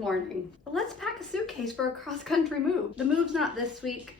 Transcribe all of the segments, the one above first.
morning. Let's pack a suitcase for a cross-country move. The move's not this week,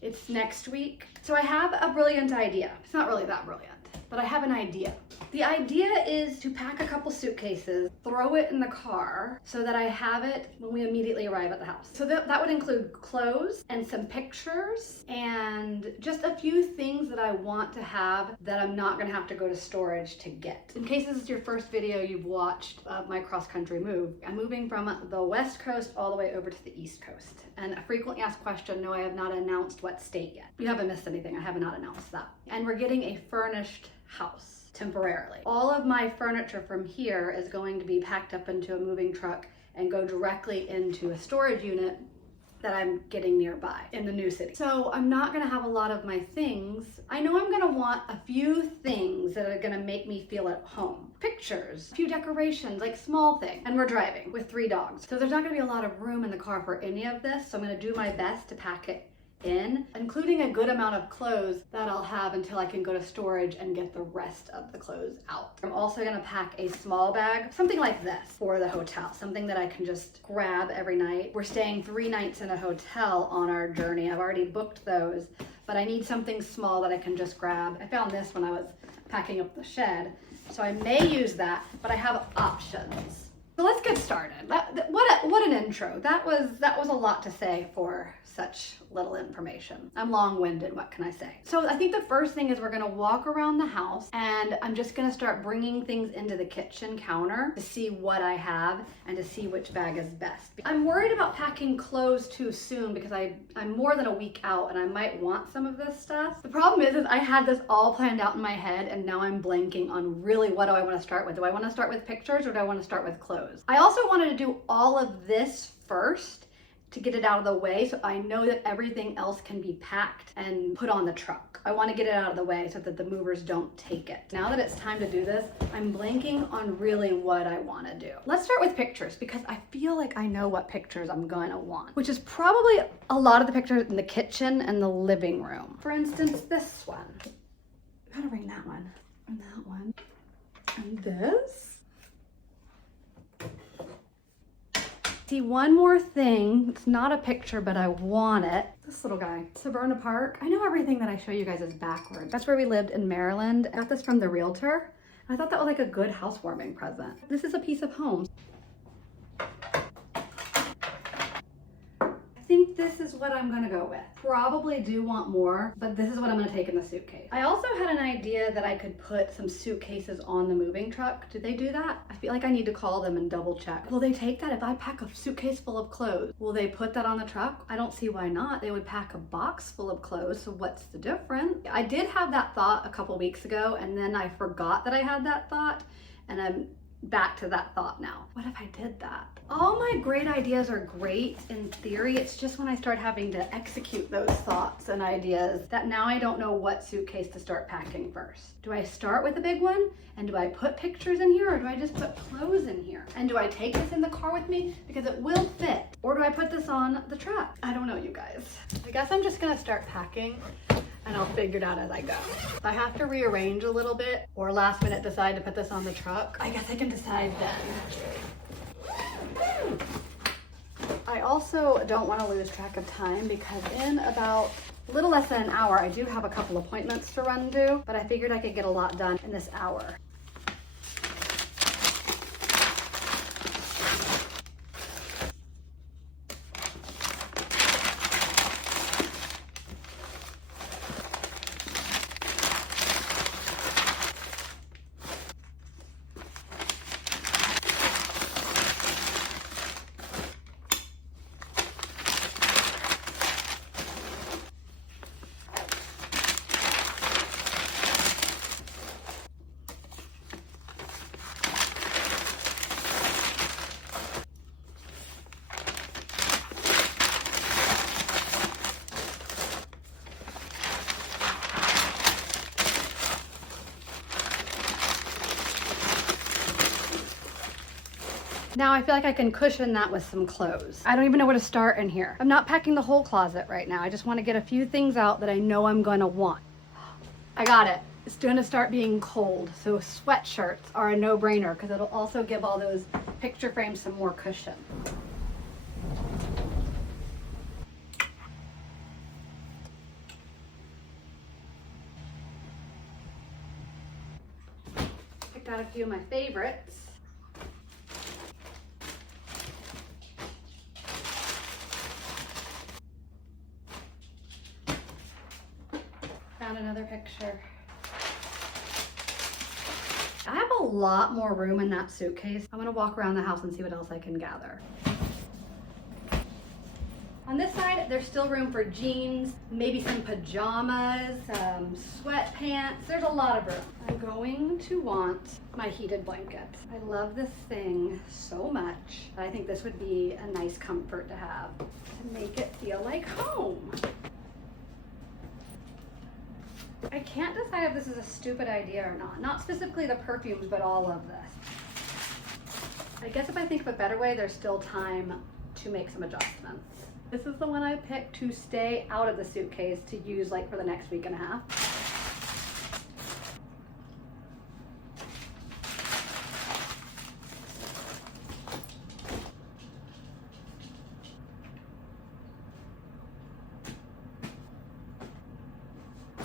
it's next week. So I have a brilliant idea. It's not really that brilliant, but I have an idea. The idea is to pack a couple suitcases, throw it in the car so that I have it when we immediately arrive at the house. So that would include clothes and some pictures and just a few things that I want to have that I'm not gonna have to go to storage to get. In case this is your first video you've watched of my cross-country move, I'm moving from the West Coast all the way over to the East Coast. And a frequently asked question, no, I have not announced what state yet. You haven't missed anything, I have not announced that. And we're getting a furnished house. Temporarily. All of my furniture from here is going to be packed up into a moving truck and go directly into a storage unit that I'm getting nearby in the new city. So I'm not gonna have a lot of my things. I know I'm gonna want a few things that are gonna make me feel at home. Pictures, a few decorations, like small things. And we're driving with 3 dogs. So there's not gonna be a lot of room in the car for any of this. So I'm gonna do my best to pack it in, including a good amount of clothes that I'll have until I can go to storage and get the rest of the clothes out. I'm also gonna pack a small bag, something like this for the hotel, something that I can just grab every night. We're staying 3 nights in a hotel on our journey. I've already booked those, but I need something small that I can just grab. I found this when I was packing up the shed, so I may use that, but I have options. So let's get started. What an intro. That was a lot to say for such little information. I'm long-winded, what can I say? So I think the first thing is we're gonna walk around the house and I'm just gonna start bringing things into the kitchen counter to see what I have and to see which bag is best. I'm worried about packing clothes too soon because I'm more than a week out and I might want some of this stuff. The problem is I had this all planned out in my head and now I'm blanking on really what do I wanna start with. Do I wanna start with pictures or do I wanna start with clothes? I also wanted to do all of this first to get it out of the way so I know that everything else can be packed and put on the truck. I want to get it out of the way so that the movers don't take it. Now that it's time to do this, I'm blanking on really what I want to do. Let's start with pictures because I feel like I know what pictures I'm going to want, which is probably a lot of the pictures in the kitchen and the living room. For instance, this one. I gotta bring that one and that one and this. See, one more thing, it's not a picture, but I want it. This little guy, Severna Park. I know everything that I show you guys is backwards. That's where we lived in Maryland. I got this from the realtor. I thought that was like a good housewarming present. This is a piece of home. I think this is what I'm gonna go with. Probably do want more, but this is what I'm gonna take in the suitcase. I also had an idea that I could put some suitcases on the moving truck. Do they do that? I feel like I need to call them and double check. Will they take that if I pack a suitcase full of clothes? Will they put that on the truck? I don't see why not. They would pack a box full of clothes, so what's the difference? I did have that thought a couple weeks ago, and then I forgot that I had that thought, and I'm back to that thought now. What if I did that? All my great ideas are great in theory. It's just when I start having to execute those thoughts and ideas that now I don't know what suitcase to start packing first. Do I start with a big one? And do I put pictures in here or do I just put clothes in here? And do I take this in the car with me because it will fit? Or do I put this on the truck? I don't know, you guys. I guess I'm just gonna start packing and I'll figure it out as I go. If I have to rearrange a little bit or last minute decide to put this on the truck, I guess I can decide then. I also don't want to lose track of time because in about a little less than an hour, I do have a couple appointments to run to, but I figured I could get a lot done in this hour. Now I feel like I can cushion that with some clothes. I don't even know where to start in here. I'm not packing the whole closet right now. I just want to get a few things out that I know I'm going to want. I got it. It's going to start being cold, so sweatshirts are a no-brainer because it'll also give all those picture frames some more cushion. got a few of my favorites. Found another picture. I have a lot more room in that suitcase. I'm gonna walk around the house and see what else I can gather. On this side, there's still room for jeans, maybe some pajamas, sweatpants. There's a lot of room. I'm going to want my heated blanket. I love this thing so much. I think this would be a nice comfort to have to make it feel like home. I can't decide if this is a stupid idea or not. Not specifically the perfumes, but all of this. I guess if I think of a better way, there's still time to make some adjustments. This is the one I picked to stay out of the suitcase to use like for the next week and a half.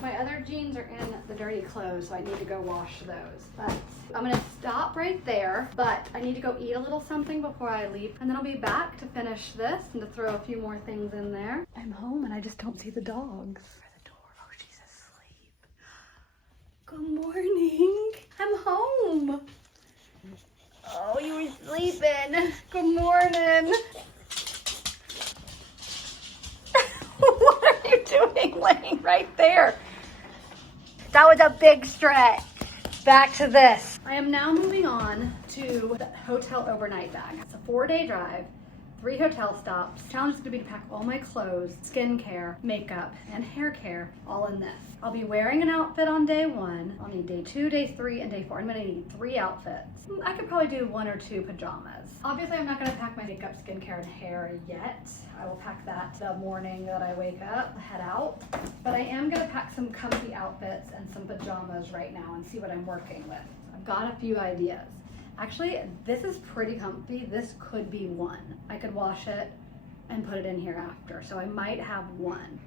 My other jeans are in the dirty clothes, so I need to go wash those. But I'm gonna stop right there, but I need to go eat a little something before I leave, and then I'll be back to finish this and to throw a few more things in there. I'm home and I just don't see the dogs. The door. Oh, she's asleep. Good morning. I'm home. Oh, you were sleeping. Good morning. What are you doing laying right there? That was a big stretch. Back to this. I am now moving on to the hotel overnight bag. It's a 4-day drive, 3 hotel stops. The challenge is gonna be to pack all my clothes, skincare, makeup, and hair care all in this. I'll be wearing an outfit on day 1. I'll need day 2, day 3, and day 4. I'm gonna need 3 outfits. I could probably do 1 or 2 pajamas. Obviously, I'm not gonna pack my makeup, skincare, and hair yet. I will pack that the morning that I wake up, head out. But I am gonna pack some comfy outfits and some pajamas right now and see what I'm working with. I've got a few ideas. Actually, this is pretty comfy. This could be 1. I could wash it and put it in here after, so I might have 1.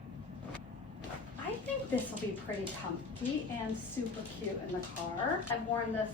I think this will be pretty comfy and super cute in the car. I've worn this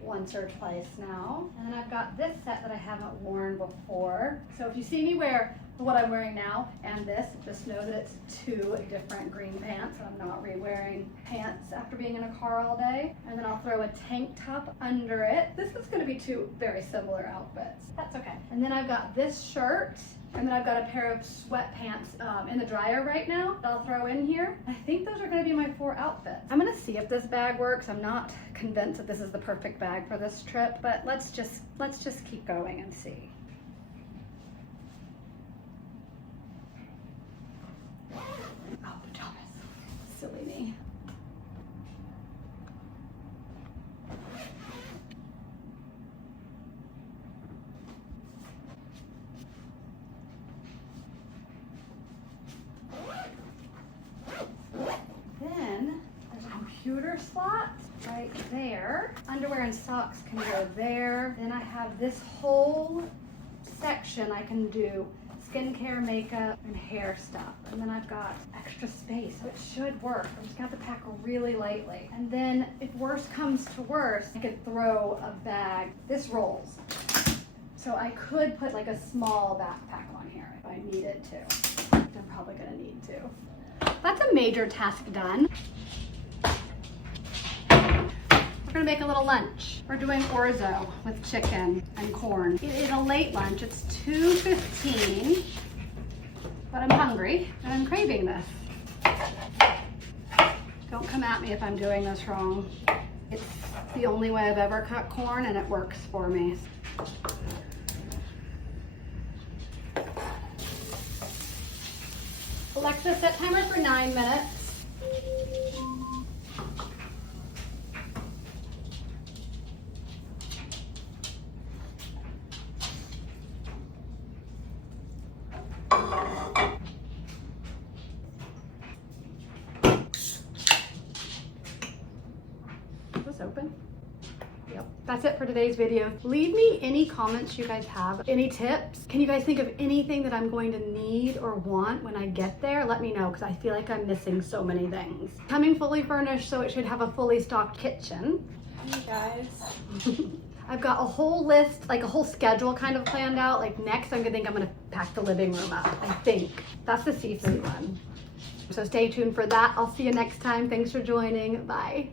once or twice now, and then I've got this set that I haven't worn before. So if you see me wear what I'm wearing now and this, just know that it's 2 different green pants. I'm not re-wearing pants after being in a car all day. And then I'll throw a tank top under it. This is gonna be 2 very similar outfits. That's okay. And then I've got this shirt, and then I've got a pair of sweatpants in the dryer right now that I'll throw in here. I think those are gonna be my 4 outfits. I'm gonna see if this bag works. I'm not convinced that this is the perfect bag for this trip, but let's just keep going and see. Oh, pajamas. Silly me. Then there's a computer slot right there. Underwear and socks can go there. Then I have this whole section I can do skincare, makeup, and hair stuff. And then I've got extra space, so it should work. I'm just gonna have to pack really lightly. And then if worse comes to worse, I could throw a bag. This rolls. So I could put like a small backpack on here if I needed to. I'm probably gonna need to. That's a major task done. We're gonna make a little lunch. We're doing orzo with chicken and corn. It is a late lunch. It's 2:15, but I'm hungry and I'm craving this. Don't come at me if I'm doing this wrong. It's the only way I've ever cut corn and it works for me. Alexa, set timer for 9 minutes. Open. Yep. That's it for today's video. Leave me any comments you guys have, any tips. Can you guys think of anything that I'm going to need or want when I get there? Let me know, because I feel like I'm missing so many things. Coming fully furnished, so it should have a fully stocked kitchen. Hey guys. I've got a whole list, like a whole schedule kind of planned out. Like next, I'm gonna pack the living room up, I think. That's the seafood one. So stay tuned for that. I'll see you next time. Thanks for joining. Bye.